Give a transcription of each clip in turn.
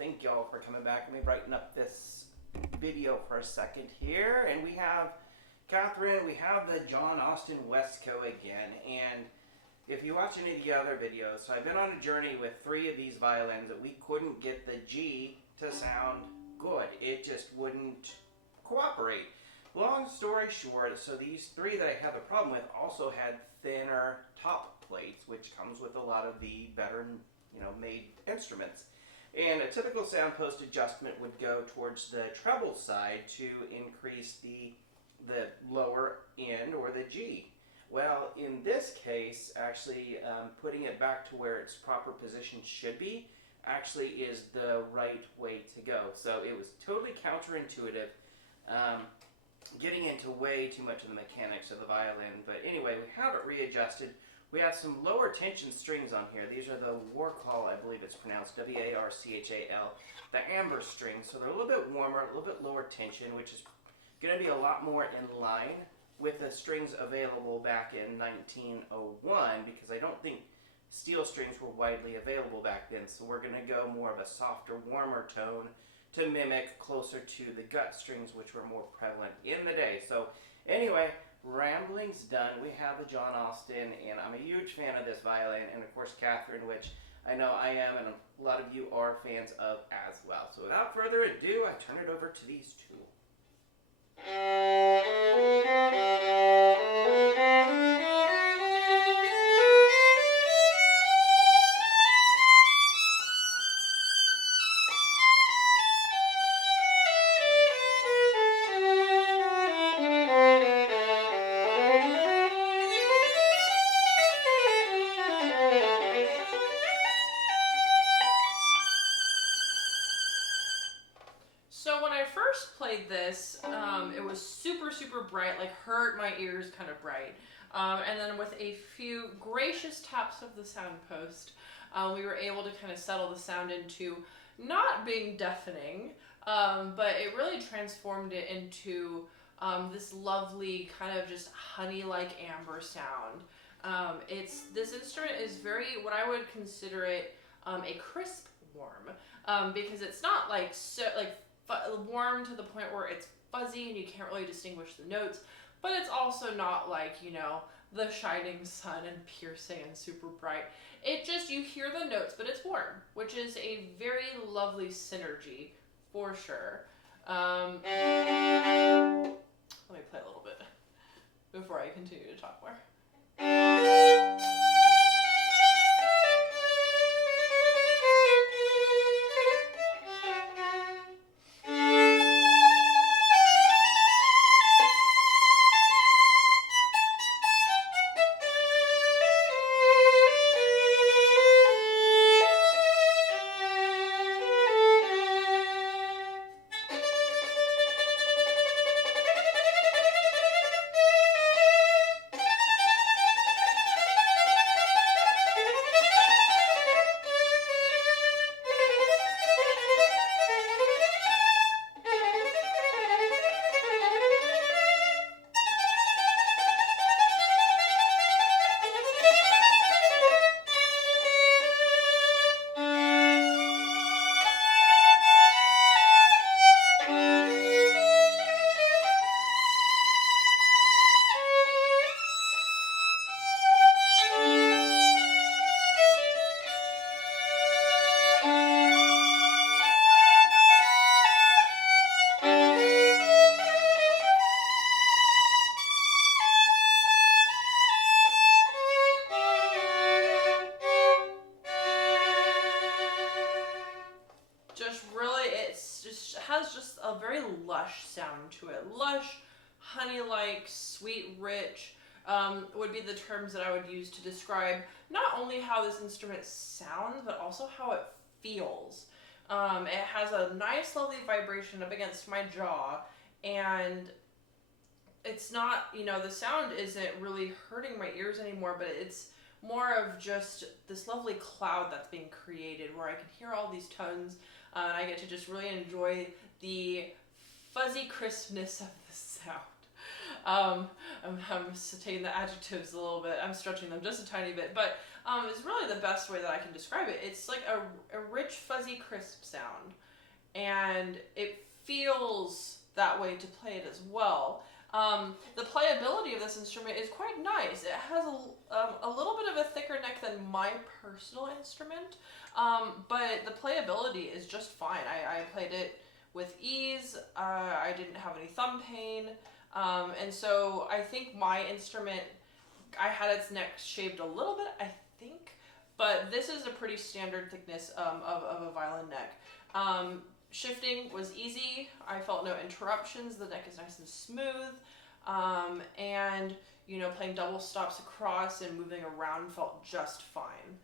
Thank y'all for coming back. Let me brighten up this video for a second here. And we have Catherine, we have the John Austin Wesco again. And if you watch any of the other videos, so I've been on a journey with 3 of these violins that we couldn't get the G to sound good. It just wouldn't cooperate. Long story short, so these 3 that I have a problem with also had thinner top plates, which comes with a lot of the better, made instruments. And a typical sound post adjustment would go towards the treble side to increase the lower end or the G. Well, in this case, actually putting it back to where its proper position should be actually is the right way to go. So it was totally counterintuitive, getting into way too much of the mechanics of the violin. But anyway, we have it readjusted. We have some lower tension strings on here. These are the Warchal, I believe it's pronounced, W-A-R-C-H-A-L, the amber strings. So they're a little bit warmer, a little bit lower tension, which is going to be a lot more in line with the strings available back in 1901, because I don't think steel strings were widely available back then. So we're going to go more of a softer, warmer tone to mimic closer to the gut strings, which were more prevalent in the day. So anyway, rambling's done. We have the John Austin, and I'm a huge fan of this violin, and of course Catherine, which I know I am, and a lot of you are fans of as well. So without further ado, I turn it over to these 2. So when I first played this, it was super bright, like hurt my ears kind of bright. And then with a few gracious taps of the sound post, we were able to kind of settle the sound into not being deafening, but it really transformed it into this lovely kind of just honey-like amber sound. This instrument is very, what I would consider it, a crisp warm, because it's not like warm to the point where it's fuzzy and you can't really distinguish the notes, but it's also not like, the shining sun and piercing and super bright. It just, you hear the notes, but it's warm, which is a very lovely synergy for sure. Let me play a little bit before I continue to talk more. Has just a very lush sound to it. Lush, honey-like, sweet, rich, would be the terms that I would use to describe not only how this instrument sounds, but also how it feels. It has a nice, lovely vibration up against my jaw, and it's not, the sound isn't really hurting my ears anymore, but it's more of just this lovely cloud that's being created where I can hear all these tones, and I get to just really enjoy the fuzzy crispness of the sound. I'm taking the adjectives a little bit, I'm stretching them just a tiny bit, but is really the best way that I can describe it. It's like a rich, fuzzy, crisp sound, and it feels that way to play it as well. The playability of this instrument is quite nice. It has a little bit of a thicker neck than my personal instrument, but the playability is just fine. I played it with ease. I didn't have any thumb pain, and so I think my instrument, I had its neck shaved a little bit, I think, but this is a pretty standard thickness of a violin neck. Shifting was easy. I felt no interruptions. The neck is nice and smooth. And, you know, playing double stops across and moving around felt just fine.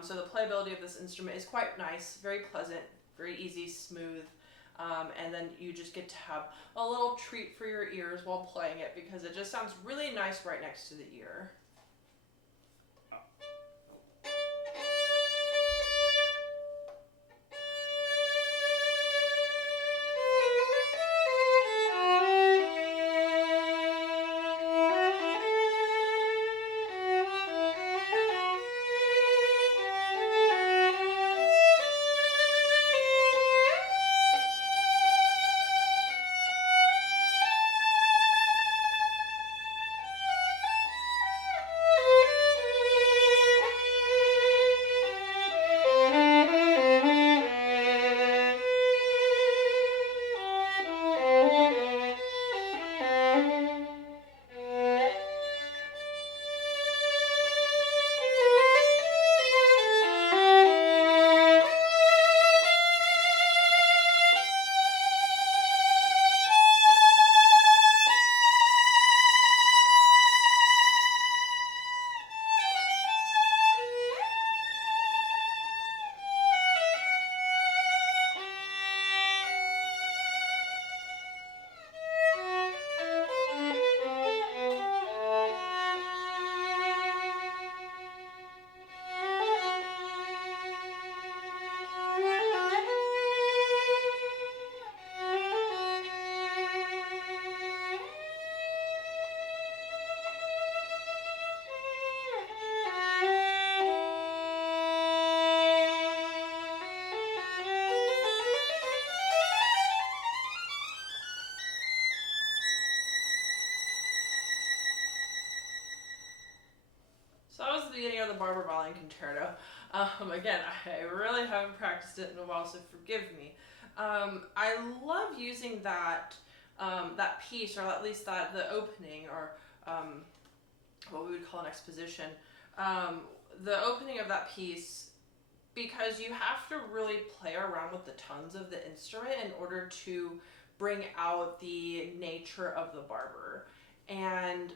So the playability of this instrument is quite nice, very pleasant, very easy, smooth. And then you just get to have a little treat for your ears while playing it because it just sounds really nice right next to the ear. So that was the beginning of the Barber Violin Concerto. Again, I really haven't practiced it in a while, so forgive me. I love using that piece, or at least the opening, or what we would call an exposition. The opening of that piece, because you have to really play around with the tones of the instrument in order to bring out the nature of the barber. And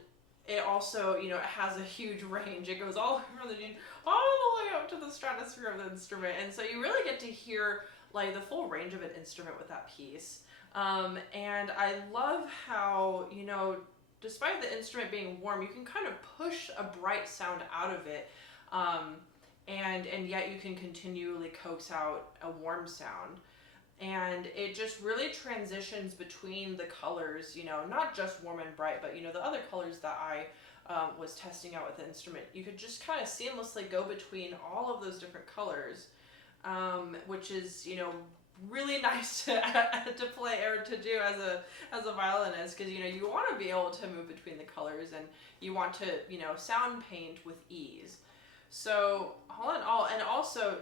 it also, you know, it has a huge range. It goes all from the way up to the stratosphere of the instrument. And so you really get to hear like the full range of an instrument with that piece. And I love how, you know, despite the instrument being warm, you can kind of push a bright sound out of it. And yet you can continually coax out a warm sound. And it just really transitions between the colors, you know, not just warm and bright, but, you know, the other colors that I was testing out with the instrument. You could just kind of seamlessly go between all of those different colors, which is, you know, really nice to play or to do as a violinist, because, you know, you want to be able to move between the colors and you want to, you know, sound paint with ease. So all in all, and also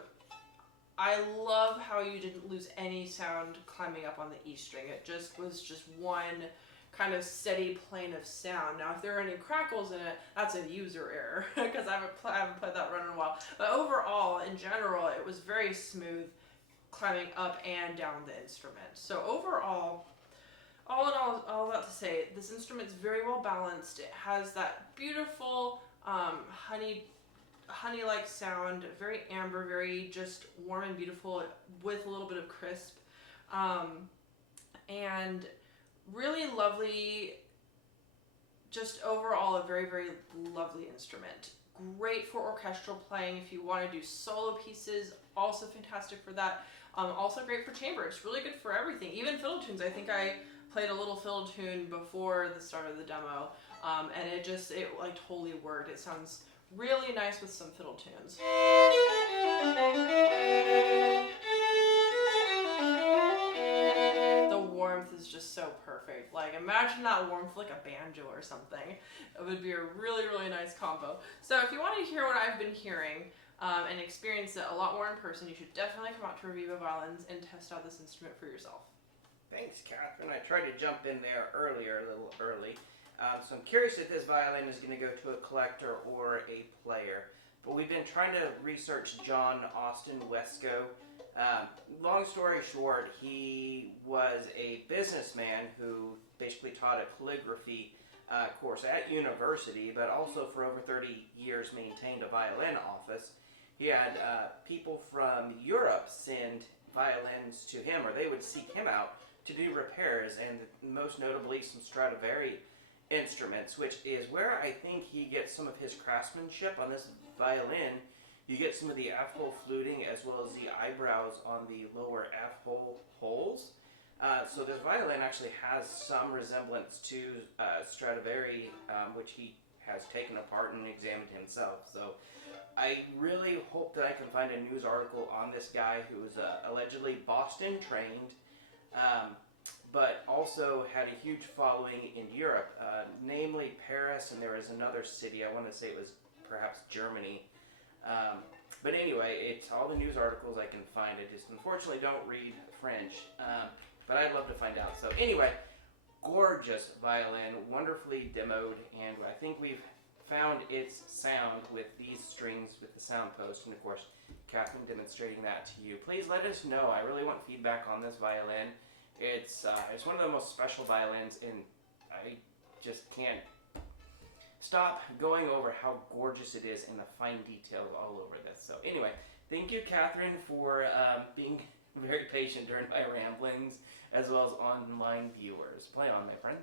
I love how you didn't lose any sound climbing up on the E string. It just was just one kind of steady plane of sound. Now, if there are any crackles in it, that's a user error because I haven't played that run in a while. But overall, in general, it was very smooth climbing up and down the instrument. So overall, all in all that to say, this instrument's very well balanced. It has that beautiful honey-like sound, very amber, very just warm and beautiful with a little bit of crisp, and really lovely, just overall a very, very lovely instrument. Great for orchestral playing if you want to do solo pieces, also fantastic for that. Also great for chamber. It's really good for everything, even fiddle tunes. I think I played a little fiddle tune before the start of the demo, and it like totally worked. It sounds Really nice with some fiddle tunes. The warmth is just so perfect. Like, imagine that warmth like a banjo or something. It would be a really, really nice combo. So if you want to hear what I've been hearing and experience it a lot more in person, you should definitely come out to Reviva Violins and test out this instrument for yourself. Thanks, Catherine. I tried to jump in there earlier, a little early. So I'm curious if this violin is going to go to a collector or a player. But we've been trying to research John Austin Wesco. Long story short, he was a businessman who basically taught a calligraphy course at university, but also for over 30 years maintained a violin office. He had people from Europe send violins to him, or they would seek him out to do repairs, and most notably some Stradivari instruments, which is where I think he gets some of his craftsmanship on this violin. You get some of the F-hole fluting as well as the eyebrows on the lower F-hole holes. So this violin actually has some resemblance to Stradivari, which he has taken apart and examined himself. So I really hope that I can find a news article on this guy who was allegedly Boston trained, but also had a huge following in Europe, namely Paris, and there was another city, I want to say it was perhaps Germany. But anyway, it's all the news articles I can find. I just unfortunately don't read French, but I'd love to find out. So anyway, gorgeous violin, wonderfully demoed, and I think we've found its sound with these strings with the sound post, and of course Catherine demonstrating that to you. Please let us know. I really want feedback on this violin. It's one of the most special violins, and I just can't stop going over how gorgeous it is and the fine details all over this. So anyway, thank you, Catherine, for being very patient during my ramblings, as well as online viewers. Play on, my friends.